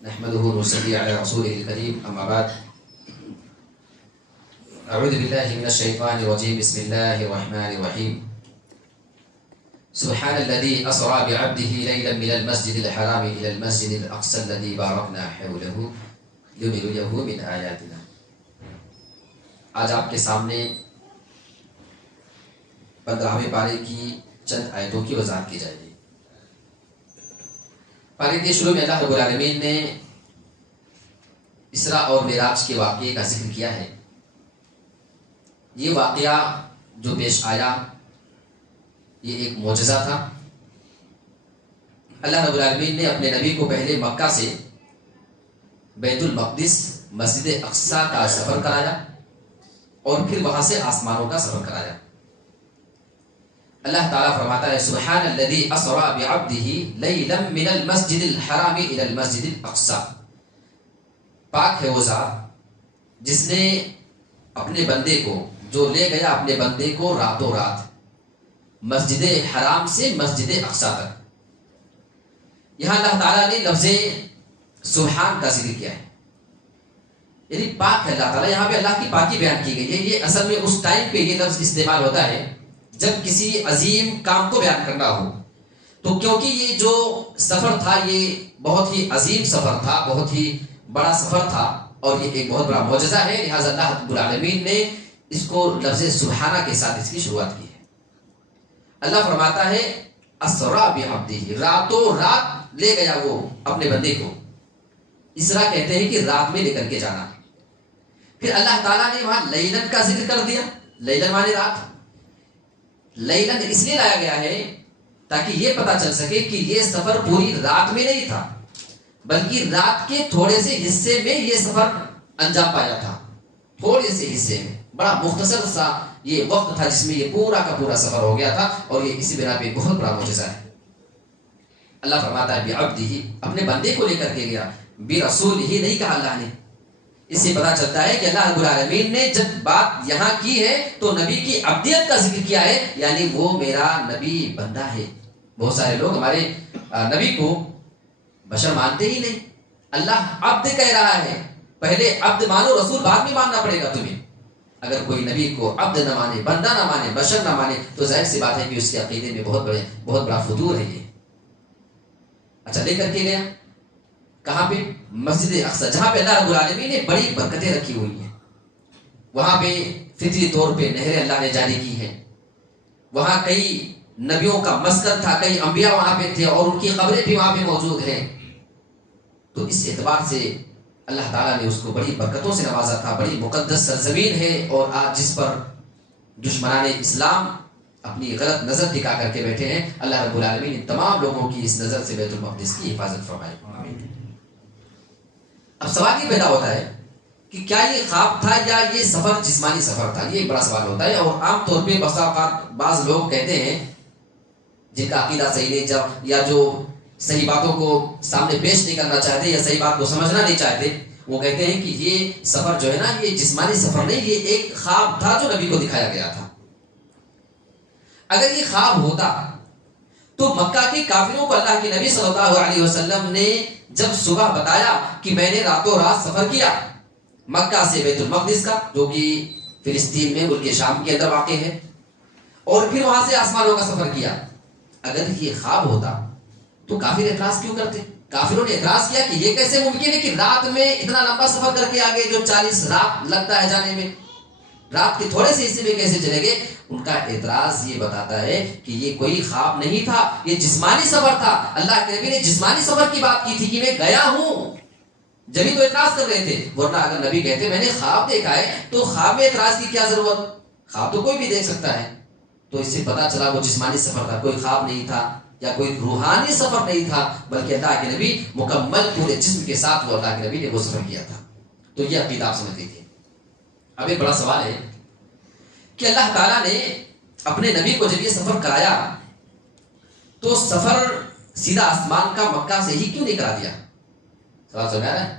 نحمده ونصلي على رسوله الكريم أما بعد أعوذ بالله من الشيطان الرجيم بسم الله الرحمن الرحيم سبحان الذي أسرى بعبده ليلا من المسجد الحرام إلى المسجد الأقصى الذي باركنا حوله لنريه من آياتنا. آج آپ کے سامنے 15ویں پارے کی چند آیتوں کی وضاحت کی جائے گی. پارے کے شروع میں اللہ رب العالمین نے اسراء اور معراج کے واقعے کا ذکر کیا ہے. یہ واقعہ جو پیش آیا یہ ایک معجزہ تھا. اللہ رب العالمین نے اپنے نبی کو پہلے مکہ سے بیت المقدس مسجد اقصی کا سفر کرایا اور پھر وہاں سے آسمانوں کا سفر کرایا. اللہ تعالیٰ فرماتا ہے سبحان الذی اسری بعبدہ لیلا من المسجد الحرام الی المسجد الاقصی. پاک ہے وہ ذات جس نے اپنے بندے کو جو لے گیا اپنے بندے کو راتوں رات مسجد حرام سے مسجد اقصی تک. یہاں اللہ تعالیٰ نے لفظ سبحان کا ذکر کیا ہے, یعنی پاک ہے اللہ تعالیٰ. یہاں پہ اللہ کی پاکی بیان کی گئی ہے. یہ اصل میں اس ٹائم پہ یہ لفظ استعمال ہوتا ہے جب کسی عظیم کام کو بیان کرنا ہو. تو کیونکہ یہ جو سفر تھا یہ بہت ہی عظیم سفر تھا, بہت ہی بڑا سفر تھا اور یہ ایک بہت بڑا معجزہ ہے, لہٰذا اللہ رب العالمین نے اس کو لفظ سبحانہ کے ساتھ اس کی شروعات کی ہے. اللہ فرماتا ہے اسری بعبدہ, راتوں رات لے گیا وہ اپنے بندے کو. اسرا کہتے ہیں کہ رات میں لے کر کے جانا. پھر اللہ تعالیٰ نے وہاں لیلن کا ذکر کر دیا. لیلن مانے رات. لیلن اس لیے لایا گیا ہے تاکہ یہ پتا چل سکے کہ یہ سفر پوری رات میں نہیں تھا بلکہ رات کے تھوڑے سے حصے میں یہ سفر انجام پایا تھا. تھوڑے سے حصے میں, بڑا مختصر سا یہ وقت تھا جس میں یہ پورا کا پورا سفر ہو گیا تھا, اور یہ اسی بنا پہ بہت بڑا معجزہ ہے. اللہ فرماتا ہے بعبدہ, اپنے بندے کو لے کر کے گیا. برسولہ نہیں کہا اللہ نے. اس سے پتا چلتا ہے کہ اللہ رب العالمین نے جب بات یہاں کی ہے تو نبی کی عبدیت کا ذکر کیا ہے, یعنی وہ میرا نبی بندہ ہے. بہت سارے لوگ ہمارے نبی کو بشر مانتے ہی نہیں. اللہ عبد کہہ رہا ہے, پہلے عبد مانو, رسول بعد میں ماننا پڑے گا تمہیں. اگر کوئی نبی کو عبد نہ مانے, بندہ نہ مانے, بشر نہ مانے تو ظاہر سی بات ہے کہ اس کے عقیدے میں بہت بڑا فجور ہے یہ. اچھا, لے کر کے گیا کہاں پہ؟ مسجد اقصی, جہاں پہ اللہ رب العالمین نے بڑی برکتیں رکھی ہوئی ہیں. وہاں پہ فطری طور پہ نہریں اللہ نے جاری کی ہیں. وہاں کئی نبیوں کا مسکن تھا, کئی انبیاء وہاں پہ تھے اور ان کی قبریں بھی وہاں پہ موجود ہیں. تو اس اعتبار سے اللہ تعالیٰ نے اس کو بڑی برکتوں سے نوازا تھا. بڑی مقدس سرزمین ہے, اور آج جس پر دشمنان اسلام اپنی غلط نظر دکھا کر کے بیٹھے ہیں, اللہ رب العالمین ان تمام لوگوں کی اس نظر سے بیت المقدس کی حفاظت فرمائے. اب سوال یہ پیدا ہوتا ہے کہ کیا یہ خواب تھا یا یہ سفر جسمانی سفر تھا؟ یہ بڑا سوال ہوتا ہے. اور عام طور پہ بسا اوقات بعض لوگ کہتے ہیں جن کا عقیدہ صحیح نہیں, یا جو صحیح باتوں کو سامنے پیش نہیں کرنا چاہتے یا صحیح بات کو سمجھنا نہیں چاہتے, وہ کہتے ہیں کہ یہ سفر جو ہے نا یہ جسمانی سفر نہیں, یہ ایک خواب تھا جو نبی کو دکھایا گیا تھا. اگر یہ خواب ہوتا تو مکہ کے کافروں کو اللہ کے نبی صلی اللہ علیہ وسلم نے جب صبح بتایا کہ میں نے راتوں رات سفر کیا مکہ سے بیت المقدس کا, جو کہ فلسطین میں ملک شام کے اندر واقع ہے, اور پھر وہاں سے آسمانوں کا سفر کیا, اگر یہ خواب ہوتا تو کافر اعتراض کیوں کرتے؟ کافروں نے اعتراض کیا کہ یہ کیسے ممکن ہے کہ رات میں اتنا لمبا سفر کر کے آگے, جو 40 رات لگتا ہے جانے میں, رات کے تھوڑے سے حصے میں کیسے چلے گئے؟ ان کا اعتراض یہ بتاتا ہے کہ یہ کوئی خواب نہیں تھا, یہ جسمانی سفر تھا. اللہ کے نبی نے جسمانی سفر کی بات کی تھی کہ میں گیا ہوں, جبھی تو اعتراض کر رہے تھے. ورنہ اگر نبی کہتے میں نے خواب دیکھا ہے تو خواب میں اعتراض کی کیا ضرورت؟ خواب تو کوئی بھی دیکھ سکتا ہے. تو اس سے پتا چلا وہ جسمانی سفر تھا, کوئی خواب نہیں تھا یا کوئی روحانی سفر نہیں تھا, بلکہ اللہ کے نبی مکمل پورے جسم کے ساتھ وہ اللہ کے نبی نے وہ سفر کیا تھا. تو یہ عقیدہ آپ سمجھ لیجیے. اب ایک بڑا سوال ہے کہ اللہ تعالیٰ نے اپنے نبی کو جب یہ سفر کرایا تو سفر سیدھا آسمان کا مکہ سے ہی کیوں نہیں کرا دیا؟ سوال سمجھ آ رہا ہے؟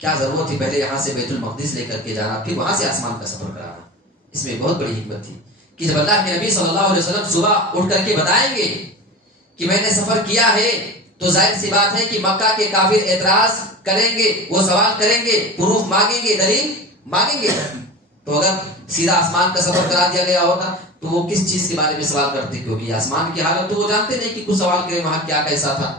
کیا ضرورت تھی پہلے یہاں سے بیت المقدس لے کر کے جانا, پھر وہاں سے آسمان کا سفر کرانا؟ اس میں بہت بڑی حکمت تھی کہ جب اللہ کے نبی صلی اللہ علیہ وسلم صبح اٹھ کر کے بتائیں گے کہ میں نے سفر کیا ہے تو ظاہر سی بات ہے کہ مکہ کے کافر اعتراض کریں گے، وہ سوال کریں گے، پروف مانگیں گے، دلیل مانگیں گے. تو اگر سیدھا آسمان کا سفر کرا دیا گیا ہوتا تو وہ کس چیز کے بارے میں سوال کرتے؟ کیونکہ آسمان کی حالت تو وہ جانتے نہیں کہ کچھ سوال کرے وہاں کیا کیسا تھا.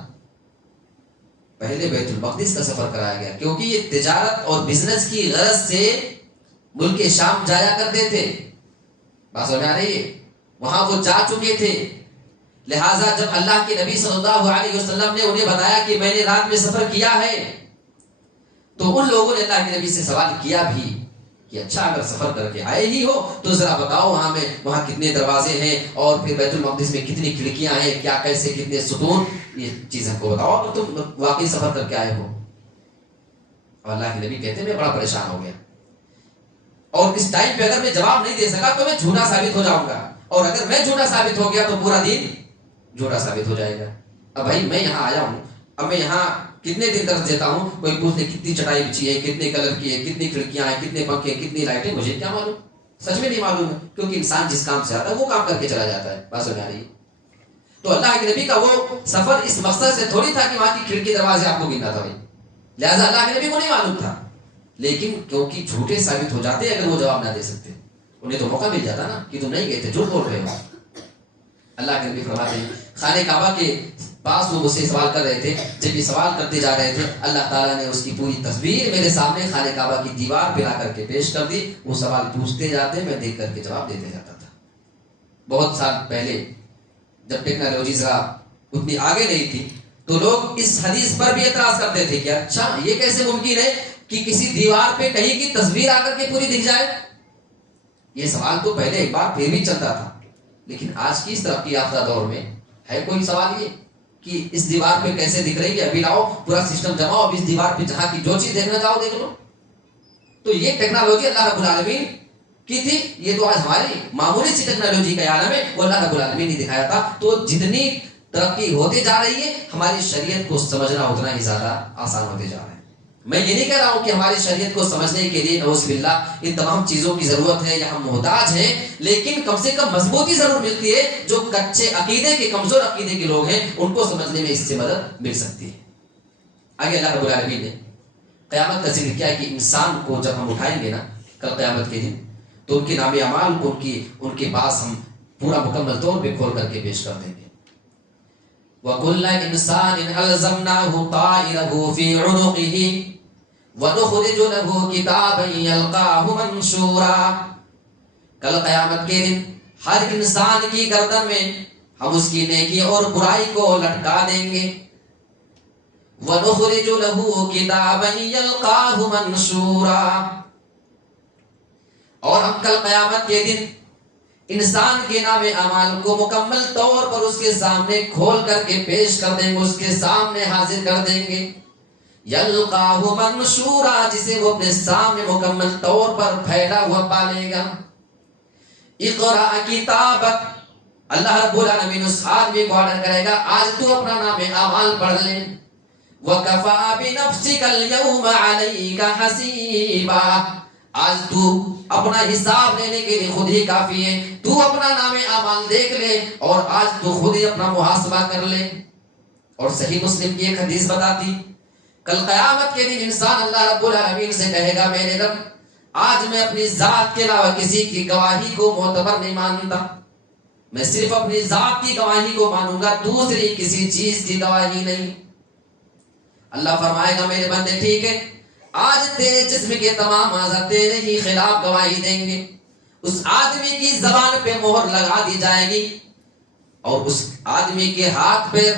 پہلے بیت المقدس کا سفر کرایا گیا کیونکہ یہ تجارت اور بزنس کی غرض سے ملک شام جایا کرتے تھے. بات سمجھ آ رہی ہے؟ وہاں وہ جا چکے تھے. لہٰذا جب اللہ کے نبی صلی اللہ علیہ وسلم نے انہیں بتایا کہ میں نے رات میں سفر کیا ہے تو ان لوگوں نے اللہ کے نبی سے سوال کیا بھی کہ اچھا اگر سفر کر کے آئے ہی ہو تو ذرا بتاؤ وہاں کتنے دروازے ہیں اور پھر بیت المقدس میں کتنی کھڑکیاں ہیں، کیا کیسے کتنے ستون، یہ چیز ہم کو بتاؤ اگر تم واقعی سفر کر کے آئے ہو. اور اللہ کے نبی کہتے ہیں میں بڑا پریشان ہو گیا اور اس ٹائم پہ اگر میں جواب نہیں دے سکا تو میں جھوٹا ثابت ہو جاؤں گا، اور اگر میں جھوٹا ثابت ہو گیا تو پورا دین جھوٹا ثابت ہو جائے گا. اب بھائی میں یہاں آیا ہوں، اب میں یہاں کتنے دن تک دیتا ہوں، کوئی پوچھتے کتنی چٹائی بچھی ہے، کتنے کلر کی ہے، کتنی کھڑکیاں ہیں، کتنے پنکھے، کتنی لائٹیں، مجھے کیا معلوم، سچ میں نہیں معلوم ہے. کیونکہ انسان جس کام سے آتا ہے وہ کام کر کے چلا جاتا ہے. بات سمجھ آ رہی ہے؟ تو اللہ کے نبی کا وہ سفر اس مقصد سے تھوڑی تھا کہ وہاں کی کھڑکی دروازے آپ کو گننا تھا بھائی، لہٰذا اللہ کے نبی کو نہیں معلوم تھا. لیکن کیونکہ جھوٹے ثابت ہو جاتے اگر وہ جواب نہ دے سکتے، انہیں تو موقع مل جاتا نا کہ تم نہیں گئے تھے، جھوٹ بول رہے ہو. اللہ کے نبی فرماتے ہیں خانہ کعبہ کے پاس وہ مجھ سے سوال کر رہے تھے، جب یہ سوال کرتے جا رہے تھے اللہ تعالیٰ نے اس کی پوری تصویر میرے سامنے خانہ کعبہ کی دیوار پہ لا کر کے پیش کر دی. وہ سوال پوچھتے جاتے میں دیکھ کر کے جواب دیتے جاتا تھا. بہت سال پہلے جب ٹیکنالوجی ذرا اتنی آگے نہیں تھی تو لوگ اس حدیث پر بھی اعتراض کرتے تھے کہ اچھا یہ کیسے ممکن ہے کہ کسی دیوار پہ کہیں کی تصویر آ کر کے پوری دکھ جائے. یہ سوال تو پہلے ایک بار پھر بھی چلتا تھا، لیکن آج کی اس ترقی یافتہ دور میں ہے کوئی سوال یہ کہ اس دیوار پہ کیسے دکھ رہی ہے، ابھی لاؤ پورا سسٹم جماؤ، اب اس دیوار پہ جہاں کی جو چیز دیکھنا چاہو دیکھ لو. تو یہ ٹیکنالوجی اللہ رب العالمین کی تھی، یہ تو آج ہماری معمولی سی ٹیکنالوجی کا عالم ہے، وہ اللہ رب العالمین نے دکھایا تھا. تو جتنی ترقی ہوتی جا رہی ہے ہماری شریعت کو سمجھنا اتنا ہی زیادہ آسان ہوتے جا رہا ہے. میں یہ نہیں کہہ رہا ہوں کہ ہماری شریعت کو سمجھنے کے لیے نعوذ باللہ ان تمام چیزوں کی ضرورت ہے یا ہم محتاج ہیں، لیکن کم سے کم مضبوطی ضرور ملتی ہے. جو کچے عقیدے کے، کمزور عقیدے کے لوگ ہیں ان کو سمجھنے میں اس سے مدد مل سکتی ہے. آگے اللہ رب العالمین نے قیامت کا ذکر کیا کہ انسان کو جب ہم اٹھائیں گے نا کل قیامت کے دن تو ان کے نام اعمال کو ان کے پاس ہم پورا مکمل طور پہ کھول کر کے پیش کر دیں گے. وَكُلَّ إِنسَانٍ أَلْزَمْنَاهُ طَائِرَهُ فِي عُنُقِهِ وَنُخْرِجُ لَهُ كِتَابًا يَلْقَاهُ مَنشُورًا. کل قیامت کے دن ہر انسان کی گردن میں ہم اس کی نیکی اور برائی کو لٹکا دیں گے. وَنُخْرِجُ لَهُ كِتَابًا يَلْقَاهُ مَنشُورًا. اور ہم کل قیامت کے دن انسان کے نام اعمال کو مکمل طور پر اس کے سامنے کھول کر کے پیش کر دیں گے، اس کے سامنے حاضر کر دیں گے. یلقاہ منشورا، جسے وہ اپنے سامنے مکمل طور پر پھیلا ہوا پالے گا. اقرا کتابک، اللہ رب العالمین اس آدمی کو آرڈر کرے گا آج تو اپنا نام اعمال پڑھ لے. وکفا بنفسک اليوم علیک حسیبا، آج تو اپنا حساب لینے کے لیے خود ہی کافی ہے. تو اپنا نام اعمال دیکھ لے اور آج تو خود ہی اپنا محاسبہ کر لے. اور صحیح مسلم کی ایک حدیث بتاتی کل قیامت کے دن انسان اللہ رب العالمین سے کہے گا میرے رب آج میں اپنی ذات کے علاوہ کسی کی گواہی کو معتبر نہیں مانتا، میں صرف اپنی ذات کی گواہی کو مانوں گا، دوسری کسی چیز کی گواہی نہیں. اللہ فرمائے گا میرے بندے ٹھیک ہے، آج تیرے جسم کے تمام اعضاء تیرے ہی خلاف گواہی دیں گے. اس آدمی کی زبان پہ مہر لگا دی جائے گی اور اس آدمی کے ہاتھ پہ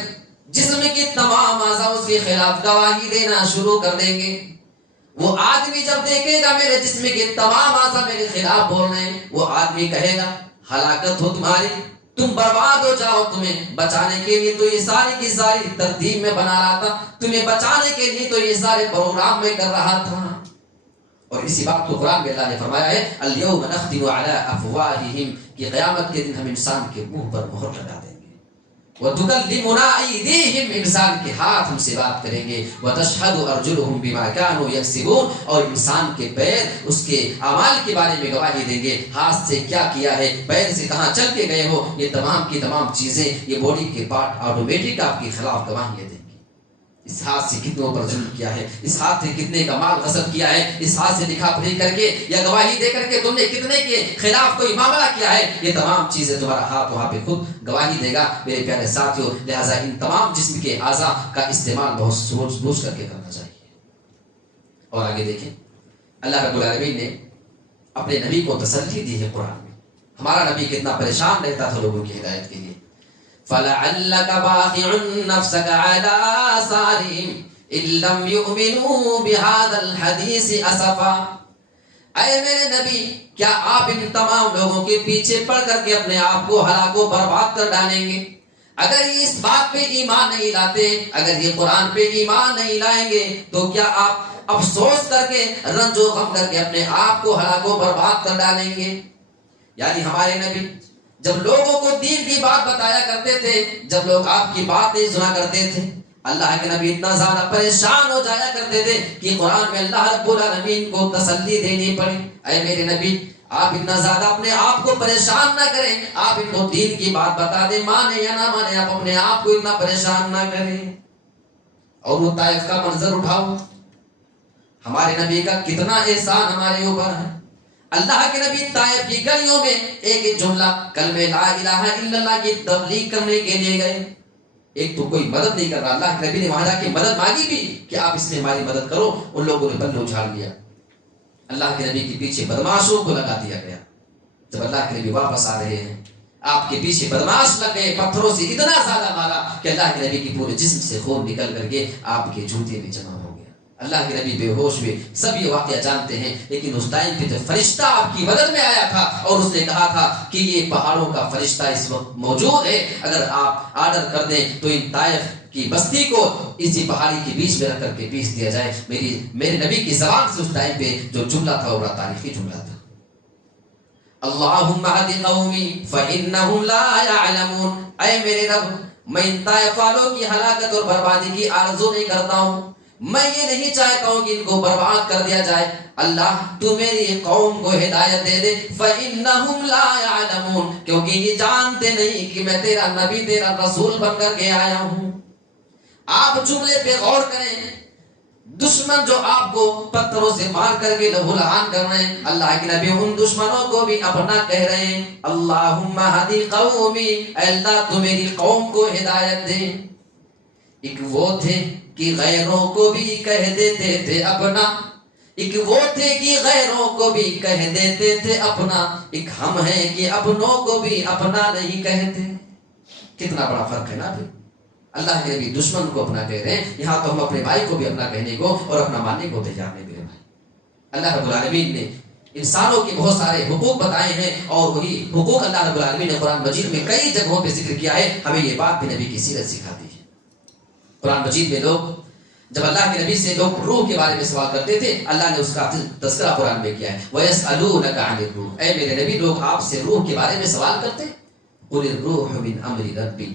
جسم کے تمام اعضاء اس کے خلاف گواہی دینا شروع کر دیں گے. وہ آدمی جب دیکھے گا میرے جسم کے تمام اعضاء میرے خلاف بول رہے ہیں، وہ آدمی کہے گا ہلاکت ہو تمہاری، تم برباد ہو جاؤ، تمہیں بچانے کے لیے تو یہ ساری کی ساری ترتیب میں بنا رہا تھا، تمہیں بچانے کے لیے تو یہ سارے پروگرام میں کر رہا تھا. اور اسی بات کو قرآن میں اللہ نے فرمایا ہے الیوم نختم علی افواہہم، کہ قیامت کے دن ہم انسان کے منہ پر مہر لگا دیں گے. وتکلمنا ایدیہم، انسان کے ہاتھ ہم سے بات کریں گے. وتشہد ارجلہم بما کانوا یکسبون، اور انسان کے پیر اس کے اعمال کے بارے میں گواہی دیں گے، ہاتھ سے کیا کیا ہے، پیر سے کہاں چل کے گئے ہو، یہ تمام کی تمام چیزیں، یہ باڈی کے پارٹ آٹومیٹک آپ کے خلاف گواہیاں دیں گے. اس ہاتھ سے کتنوں پر ظلم کیا ہے، اس ہاتھ سے کتنے کا مال غصب کیا ہے، اس ہاتھ سے لکھا پڑھی کر کے یا گواہی دے کر کے تم نے کتنے کے خلاف کوئی معاملہ کیا ہے، یہ تمام چیزیں تمہارا ہاتھ وہاں پہ خود گواہی دے گا میرے پیارے ساتھیوں۔ لہٰذا ان تمام جسم کے اعضاء کا استعمال بہت سوچ بوجھ کر کے کرنا چاہیے۔ اور آگے دیکھیں اللہ رب العالمین نے اپنے نبی کو تسلی دی ہے قرآن میں۔ ہمارا نبی کتنا پریشان رہتا تھا لوگوں کی ہدایت کے لیے۔ فَلَعَلَّكَ بَاخِعٌ نَفْسَكَ عَلَىٰ آثَارِهِمْ إِن لَّمْ يُؤْمِنُوا بِهَٰذَا الْحَدِيثِ أَسَفًا۔ اے میرے نبی، کیا آپ ان تمام لوگوں کے پیچھے پڑ کر کے اپنے آپ کو ہلاک و برباد کر ڈالیں گے؟ اگر یہ اس بات پہ ایمان نہیں لاتے، اگر یہ قرآن پہ ایمان نہیں لائیں گے، تو کیا آپ افسوس کر کے رنج و غم کر کے اپنے آپ کو ہلاک و برباد کر ڈالیں گے؟ یعنی ہمارے نبی جب لوگوں کو دین کی بات بتایا کرتے تھے، جب لوگ آپ کی بات نہیں سنا کرتے تھے، اللہ کے نبی اتنا زیادہ پریشان ہو جایا کرتے تھے کہ قرآن میں اللہ رب العالمین کو تسلی دینی پڑی۔ اے میرے نبی، آپ اتنا زیادہ اپنے آپ کو پریشان نہ کریں، آپ ان کو دین کی بات بتا دیں، مانے یا نہ مانے، آپ اپنے آپ کو اتنا پریشان نہ کریں۔ اور وہ طائف کا منظر اٹھاؤ، ہمارے نبی کا کتنا احسان ہمارے اوپر ہے۔ اللہ کے نبی طائف کی گلیوں میں ایک ایک جملہ کلمہ لا الہ الا اللہ کی تبلیغ کرنے کے لیے گئے۔ ایک تو کوئی مدد نہیں کر رہا، اللہ کے نبی نے وہاں جا کے مدد مانگی بھی کہ آپ اس میں ہماری مدد کرو، ان لوگوں نے بلو جھاڑ لیا۔ اللہ کے نبی کے پیچھے بدماشوں کو لگا دیا گیا۔ جب اللہ کے نبی واپس آ رہے ہیں، آپ کے پیچھے بدماش لگ گئے، پتھروں سے اتنا زیادہ مارا کہ اللہ کے نبی کی پورے جسم سے خون نکل کر کے آپ کے جوتے میں جمع ہو گیا۔ اللہ کے نبی بے ہوش ہوئے، سب یہ واقعہ جانتے ہیں، لیکن اس ٹائم پہ جب فرشتہ آپ کی مدد میں آیا تھا اور اس نے کہا تھا کہ یہ پہاڑوں کا فرشتہ اس وقت موجود ہے، اگر آپ آرڈر کر دیں تو ان طائف کی بستی کو اسی پہاڑی کے بیچ میں رکھ کر کے پیس دیا جائے، میرے نبی کی زبان سے اس ٹائم پہ جو جملہ تھا وہ بڑا تاریخی جملہ تھا۔ اللہم اہد قومی فإنہم لا یعلمون۔ اے میرے رب، میں ان طائف والوں کی ہلاکت اور بربادی کی آرزو نہیں کرتا ہوں، میں یہ نہیں چاہتا ہوں کہ ان کو برباد کر دیا جائے، اللہ تو میری قوم کو ہدایت دے دے۔ فإنہم لا یعلمون، کیونکہ یہ جانتے نہیں کہ میں تیرا نبی، تیرا رسول بن کر کے آیا ہوں۔ آپ جملے پہ غور کریں، دشمن جو آپ کو پتھروں سے مار کر کے لہو لہان کر رہے ہیں، اللہ کے نبی ان دشمنوں کو بھی اپنا کہہ رہے ہیں، اللہم ہدی قومی، اے اللہ تو میری قوم کو ہدایت دے۔ ایک وہ تھے کہ غیروں کو بھی کہہ دیتے تھے اپنا، ایک وہ تھے کہ غیروں کو بھی کہہ دیتے تھے اپنا، ایک ہم ہیں کہ اپنوں کو بھی اپنا نہیں کہتے۔ کتنا بڑا فرق ہے نا۔ اللہ کے نبی دشمن کو اپنا کہہ رہے ہیں، یہاں تو ہم اپنے بھائی کو بھی اپنا کہنے کو اور اپنا ماننے کو تیار نہیں میرے بھائی۔ اللہ رب العالمین نے انسانوں کے بہت سارے حقوق بتائے ہیں، اور وہی حقوق اللہ رب العالمین نے قرآن مجید میں کئی جگہوں پہ ذکر کیا ہے۔ ہمیں یہ بات بھی نبی کی سیرت سکھاتی ہے۔ قرآن مجید میں لوگ جب اللہ کے نبی سے لوگ روح کے بارے میں سوال کرتے تھے، اللہ نے اس کا تذکرہ قرآن میں کیا ہے، وَيَسْأَلُونَكَ عَنِ الرُّوحِ۔ اے میرے نبی، لوگ آپ سے روح کے بارے میں سوال کرتے، قُلِ الرُّوحُ مِنْ أَمْرِ رَبِّي،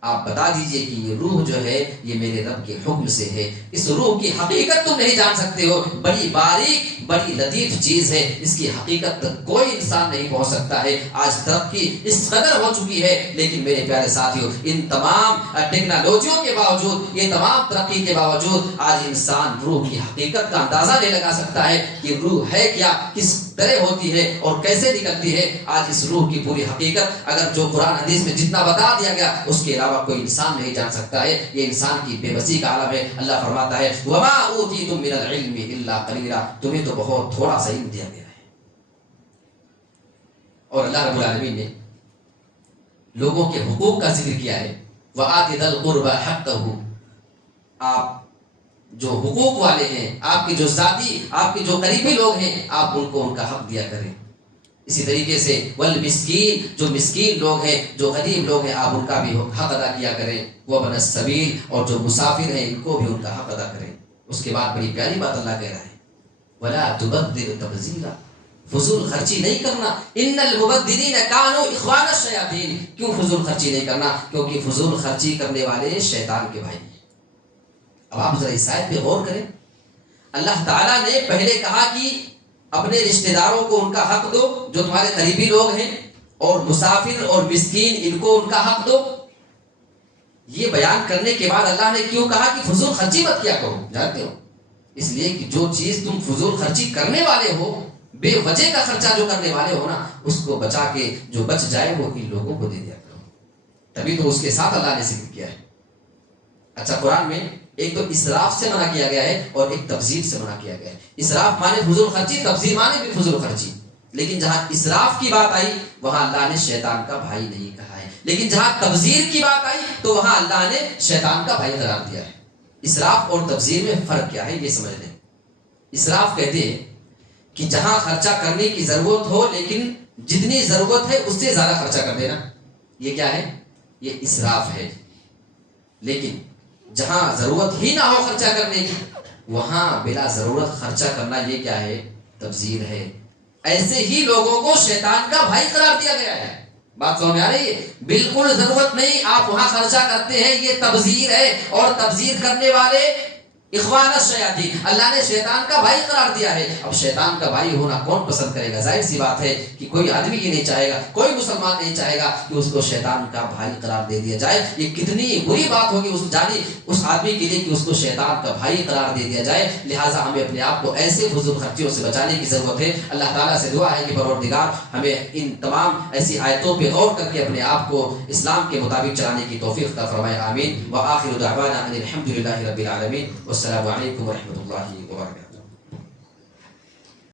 آپ بتا دیجئے کہ یہ روح جو ہے یہ میرے رب کے حکم سے ہے۔ اس روح کی حقیقت تم نہیں جان سکتے ہو، بڑی باریک بڑی لطیف چیز ہے، اس کی حقیقت تک کوئی انسان نہیں پہنچ سکتا ہے۔ آج ترقی اس قدر ہو چکی ہے، لیکن میرے پیارے ساتھیوں، ان تمام ٹیکنالوجیوں کے باوجود، یہ تمام ترقی کے باوجود، آج انسان روح کی حقیقت کا اندازہ نہیں لگا سکتا ہے کہ روح ہے کیا، کس طرح ہوتی ہے اور کیسے نکلتی ہے۔ آج اس روح کی پوری حقیقت اگر جو قرآن حدیث میں جتنا بتا دیا گیا، اس کے علاوہ کوئی انسان نہیں جان سکتا ہے۔ یہ انسان کی بے بسی کا عالم ہے۔ اللہ فرماتا ہے وَمَا أُوتِيتُم مِّنَ الْعِلْمِ إِلَّا قَلِيلًا، تمہیں تو بہت تھوڑا سا علم دیا گیا ہے۔ اور اللہ رب العالمین نے لوگوں کے حقوق کا ذکر کیا ہے، وَآتِ ذَا الْقُرْبَى حَقَّهُ، آپ جو حقوق والے ہیں، آپ کے جو ذاتی، آپ کے جو قریبی لوگ ہیں، آپ ان کو ان کا حق دیا کریں۔ اسی طریقے سے والمسکین، جو مسکین لوگ ہیں، جو غریب لوگ ہیں، آپ ان کا بھی حق ادا کیا کریں۔ وابن السبیل، اور جو مسافر ہیں، ان کو بھی ان کا حق ادا کریں۔ اس کے بعد بڑی پیاری بات اللہ کہہ رہا ہے، ولا تبذر تبذیرا، فضول خرچی نہیں کرنا۔ ان المبذرین کانوا اخوان الشیاطین، کیوں فضول خرچی نہیں کرنا؟ کیونکہ فضول خرچی کرنے والے شیطان کے بھائی ہیں۔ اب آپ ذرا اس آیت پہ غور کریں، اللہ تعالیٰ نے پہلے کہا کہ اپنے رشتہ داروں کو ان کا حق دو، جو تمہارے قریبی لوگ ہیں، اور مسافر اور مسکین ان کو ان کا حق دو۔ یہ بیان کرنے کے بعد اللہ نے کیوں کہا کہ فضول خرچی مت کیا کرو؟ جانتے ہو؟ اس لیے کہ جو چیز تم فضول خرچی کرنے والے ہو، بے وجہ کا خرچہ جو کرنے والے ہو نا، اس کو بچا کے جو بچ جائے وہ ان لوگوں کو دے دیا کرو. تبھی تو اس کے ساتھ اللہ نے ذکر کیا ہے. اچھا، قرآن میں ایک تو اسراف سے منع کیا گیا ہے اور ایک تبذیر سے منع کیا گیا ہے. اسراف مانے فضول خرچی، تبذیر مانے بھی فضول خرچی. لیکن جہاں اسراف کی بات آئی وہاں اللہ نے شیطان کا بھائی نہیں کہا ہے، لیکن جہاں تبذیر کی بات آئی تو وہاں اللہ نے شیطان کا بھائی قرار دیا ہے. اسراف اور تبذیر میں فرق کیا ہے یہ سمجھ لیں. اسراف کہتے ہیں کہ جہاں خرچہ کرنے کی ضرورت ہو لیکن جتنی ضرورت ہے اس سے زیادہ خرچہ کر دینا، یہ کیا ہے؟ یہ اسراف ہے. لیکن جہاں ضرورت ہی نہ ہو خرچہ کرنے کی وہاں بلا ضرورت خرچہ کرنا، یہ کیا ہے؟ تبذیر ہے. ایسے ہی لوگوں کو شیطان کا بھائی قرار دیا گیا ہے. بات سمجھ میں آ رہی ہے؟ بالکل ضرورت نہیں آپ وہاں خرچہ کرتے ہیں، یہ تبذیر ہے. اور تبذیر کرنے والے اخوان الشیاطین، اللہ نے شیطان کا بھائی قرار دیا ہے. اب شیطان کا بھائی ہونا کون پسند کرے گا؟ ظاہر سی بات ہے کہ کوئی آدمی یہ نہیں چاہے گا، کوئی مسلمان نہیں چاہے گا کہ اس کو شیطان کا بھائی قرار دے دیا جائے. یہ کتنی بری بات ہوگی اس آدمی کے لیے کہ اس کو شیطان کا بھائی قرار دے دیا جائے. لہٰذا ہمیں اپنے آپ کو ایسے فضول خرچیوں سے بچانے کی ضرورت ہے. اللہ تعالیٰ سے دعا ہے کہ پروردگار ہمیں ان تمام ایسی آیتوں پہ غور کر کے اپنے آپ کو اسلام کے مطابق چلانے کی توفیق عطا فرمائے. آمین. وآخر دعوانا ان الحمد للہ رب العالمین. والسلام علیکم ورحمۃ اللہ وبرکاتہ.